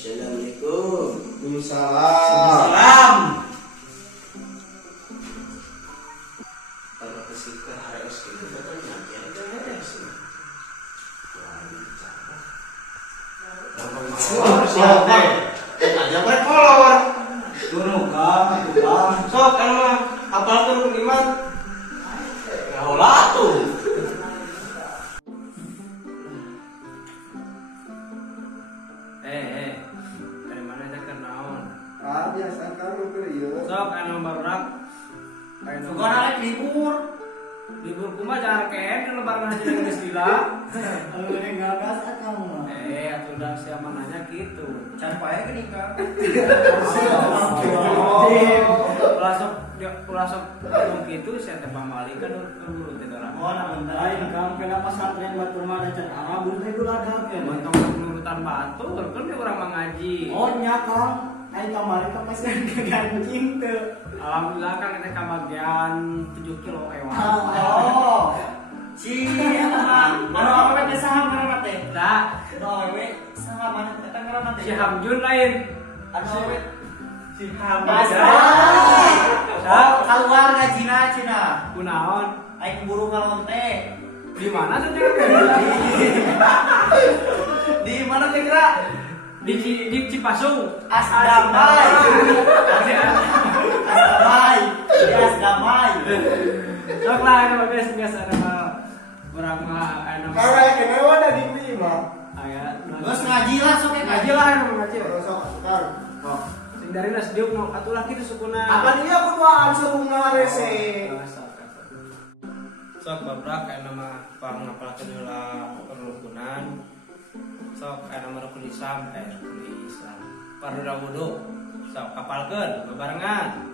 Assalamualaikum. Waalaikumsalam. Kalau kesika harus gitu katanya biar sih. Aja pada kolor. Turun kang, tukang. Sok anu mah apal turun iman. Ngahola tuh. Dari mana aja ke naon? Biasa kan itu ya. Sok anu barudak. Suka naik libur. Libur kumaha jangan keen lebaran aja geus gila. Kalau ini gagas kamu mah. Atuh udah siapa nanya gitu. Can pae ke nikah. Pulasok ngomong gitu saya teh pamali kan dulu teh orang. Oh, nah lain kamu kenapa pesantren batur mana can arabun teh duladak ya. Montong nurutan batur kan dia orang mengaji. Oh nya Kang, aing kamari ka pas ganjing teu. Alhamdulillah kan kita kebagian 7 kilo ewan. Oh. Si anu apa teh saham ngaranna teh? Da, No, we saham mana eta ngaranna teh? si Hamjun lain. Anu we si Ham. Da, Keluar ngajina cina. kunaon? Aing buru ngalonte. Di mana tuh teh? Di mana teh kira? Di Cipasung. Asdamai. Asdamai. Di Asdamai. Sok lah anu biasa nama urang mah anu. Karena kenapa ada di lima? Aya. Geus ngaji lah sok Ngaji lah anu ngaji. Sok kan. Oh, sing dari nas diuk nu atuh kitu sukuna. Apa dia kuduaan serunga rese? Sok babrak aya nama pangapalkeun heula perlukunan. Sok aya nama rukun Islam, rukun Islam. Parduda wudu. Sok kapalkeun bebarengan.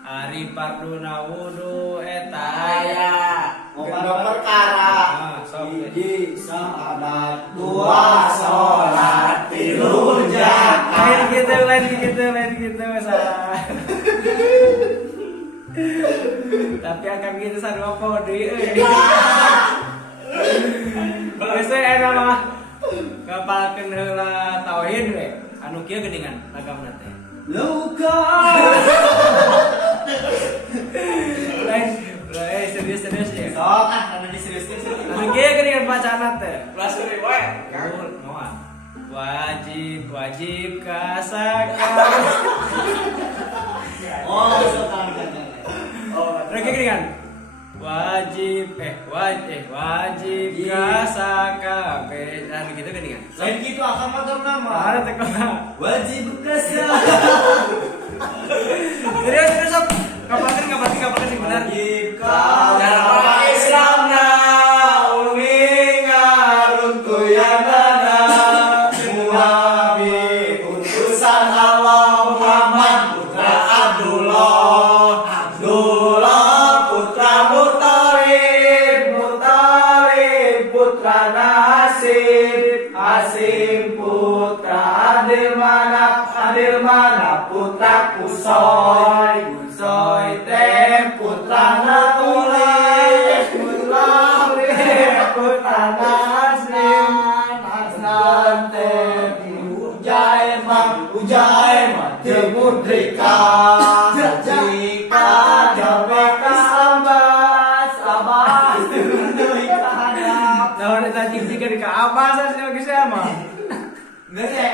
Ari parduna wudu eta aya Ngomong perkara. sok Hiji sahadat, dua sholat, tilu lain zakat. gitu salah. Tapi akan gitu sarua kode euy. Biasa aya mah kapalkeun heula tauhid we. Anu kieu geuningan agamna teh. Luka. Lain serius ya. Sok anu diseriuskeun sih. Anu kieu geuningan bacana teh. Plasuri wae. Moal. Wajib kasaka. Oh, sok kan. Oh, Terus gini kan, wajib kasaka. Dan gitu kan kan. lain gitu akan matur nama. Ada teko. Wajib kasa. Serius sok. Kapan sih benar? Wajib Dalam Islamna umi ngaruntu yang dana Nabi utusan Allah Muhammad putra Abdullah putra Muttalib putra Hasim putra Adil Manaf putra Kusoy teh putra Natulis putra Naslim teh Ujaimah teh Mudrika jika jabe kasabas deui ka hadap. Lawan eta jika di Ka'bah saya geus mah. Geus ya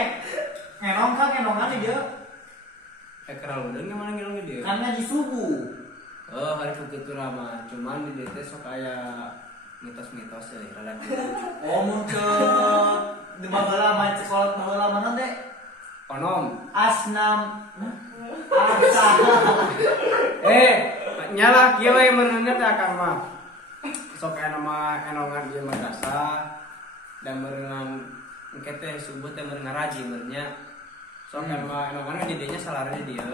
ngenongan dia Ekral udah nggak mana ngilangin dia. kan ngaji subuh. Oh hari kitu mah cuman di DT sok aya mitos-mitos ya relatif. Oh muncul di baheula mah sekolah baheula mana teh? Onom. Asnam. Nyala kieu we meureuneun teh akang mah. Sok aya nama enongan ieu madrasah dan meureunan engke teh subuh teh meureun ngaraji meurnya. Sok aya nama enongan di dinya salarnya dia.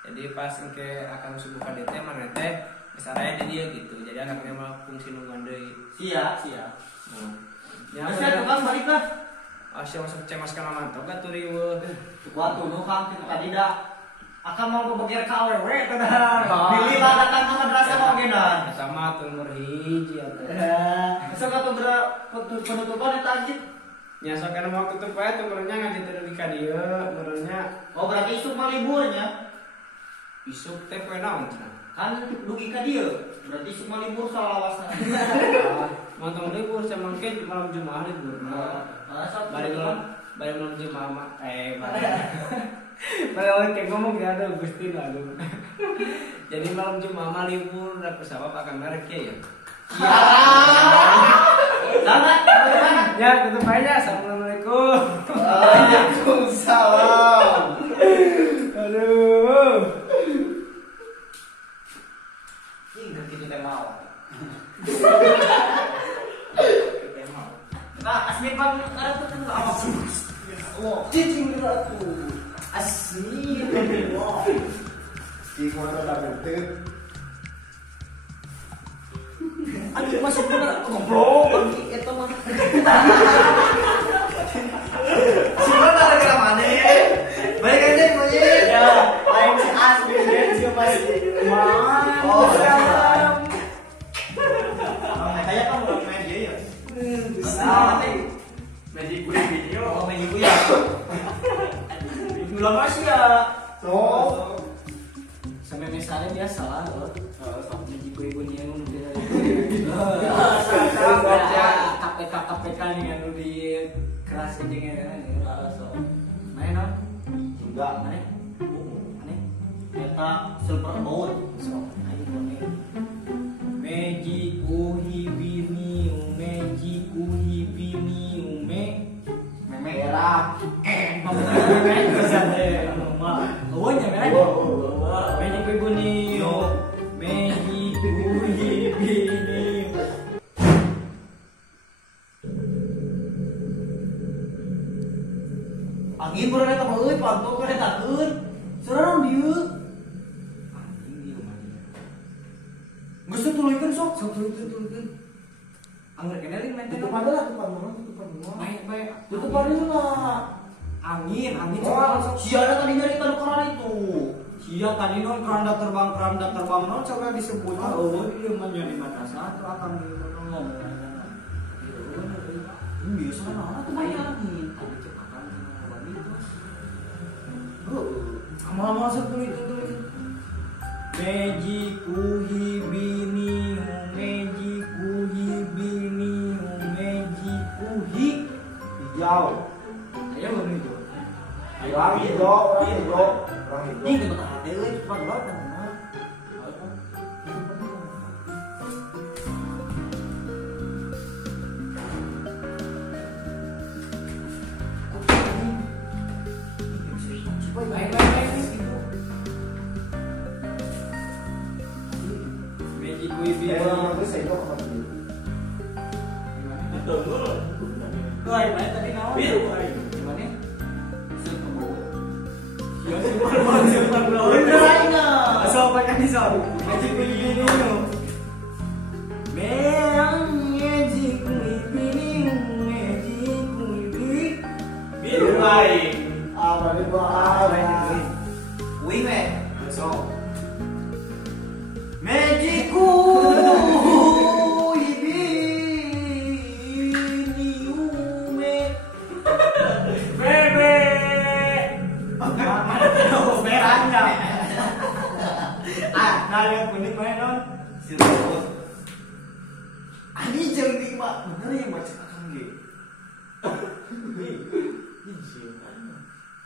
Jadi pas engke akang subuh ka DT mana teh geus aya di dia gitu. Jadi anaknya mah fungsi nungguan deui. Siap. Nya Geus tukang balik lah. Asya masuk cemas kana mantap ka teu riweuh. Waktu nu kang kitu kadida. Akan mau bebeger ka awewe tenan. Pilih lah datang ke madrasah mah genan. Eta mah teu nomor hiji atuh. Sok atuh penutupan eta anjing. nya sok kana mau tutup wae teh meureunnya ngaji teh ka dieu meureunnya. Oh berarti isuk mah liburnya. Isuk teh poe naon cenah. Kan dugi ka dieu. Berarti isuk mah libur salawasna. Montong libur samangke malam Jumat libur. Bari malam Jumat mah Bari kayak ngomong ya aduh Gusti aduh. Jadi malam Jumat mah libur da pesawat akan merek ya. Selamat, teman-teman. Ya, tutup aja. Assalamualaikum. Waalaikumsalam. Aduh. Ingat itu teh mau. Nah, asmi bang ada tuh kan apa? Oh, Cicing aku. Asli. Wow. Di mana tak betul? anjir masuk bener goblok eta mah. Siapa gara-gara mana? Baik aja monyet. Ya, lain si asli dan si pasti. Oh, salam. Kayak kan udah main dia ya. Magic video. Oh, main ibu ya. Belum masih ya. Oh. Sampai misalnya biasa lah, sampai ibu-ibu nih yang udah baca KPK yang di keras kencingnya main non? Enggak. Main? Main? Eta silver boat. So, ayo nih. Mejiku hibini mejiku hibini ume Merah. mejiku ibuni mejiku hibini. Angin bener eta mah euy pantul ka eta keun. Sareng dieu. Geus tuluykeun sok tuluykeun. Angger kenalin main teh. Tutupan lah, tutupan mana? Baik. Tutupan lah. Angin sok. Sia tadi nyari tanu keran itu. Sia tadi non keranda terbang non coba disebut. Oh, dia menjadi mata satu akan ngomong. Ini biasa naon atuh main angin. Tadi cepakan wanita. Amal-amal sepuluh itu. Mejiku hibini mejiku hibini mejiku hi. Hijau. Ayo begitu. Orang hijau. Ini kita hati euy cepat banget. Baik. Mejiku hibini. Orang itu saya kok apa ini? Tuh, ayo main tadi naon? Biru. Gimana? Bener aja. Asal pakai nisau. Mejiku hibini mejiku hibini mejiku hibini. Biru lain. Apa nih bahaya? Wing me. So. Mejiku ibini ume. Bebe. Mana tahu merahnya. Nah, yang kuning main non. Silver. Ani jeung di mah bener yang baca akang ge.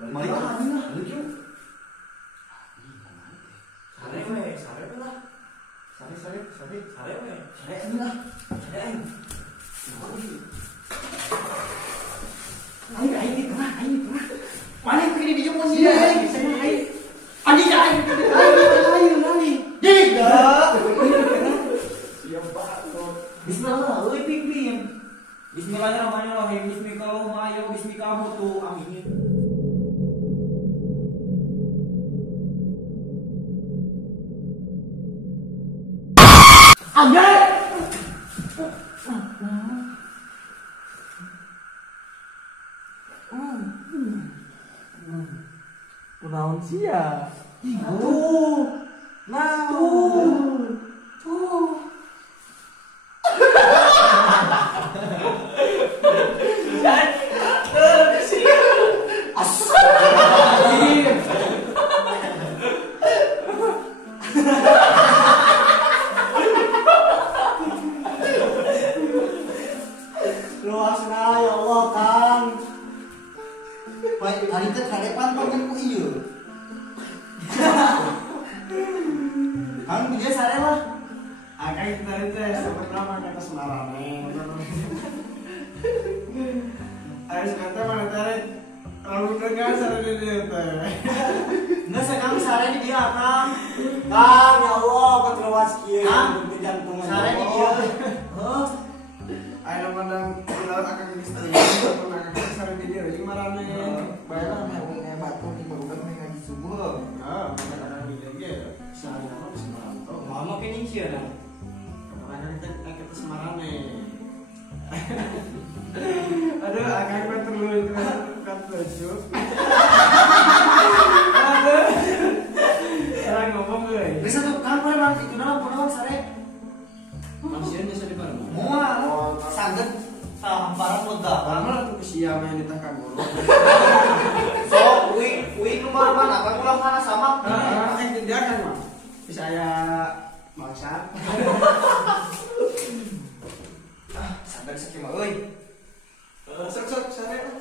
Mari lah, lucu. Sare lah. Sare we. Sare ini lah. Sare. Ayo di tengah. Mana yang begini di jemput sih? Adi jangan. Ayo lali. Tidak. Bismillah, euy pimpin. Bismillahirrahmanirrahim. Bismillahirrahmanirrahim. Bismillahirrahmanirrahim. Amin. Anjay! Kunaon sia? Tuh. Nah, tuh. Baik, hari itu kada pantau kan ku iya. Kang dia sare lah. Akan kita teh sama-sama kata semarane. Ayo sekarang mana tarik kalau dengar sare dia teh. Enggak sekali sare di dia Kang. Kang, ya Allah, kau terlewas kieu. Kang, Jantungan. sare di dia. Heh. Ayo mandang kita akan istri. Akan sare di dia marane. Bayar nih batu di barudak nih ngaji subuh. Ah, mana di dia. Sare apa di Semarang. Mama kening sieun dah. Kemarin kita semarane. Aduh, akan gue terlalu kan lucu. Aduh, orang ngomong gue. Bisa tuh kan pare mang itu naon punaon sare. Manusia biasa di mana? Moal sanget hamparan modal. Lama lah tuh siapa yang ditangkap guru. So, wing nomor mana? Kan ulang mana sama. Yang tidak kan mah. Saya mangsat. Sadar sakit mah euy. Sok sare.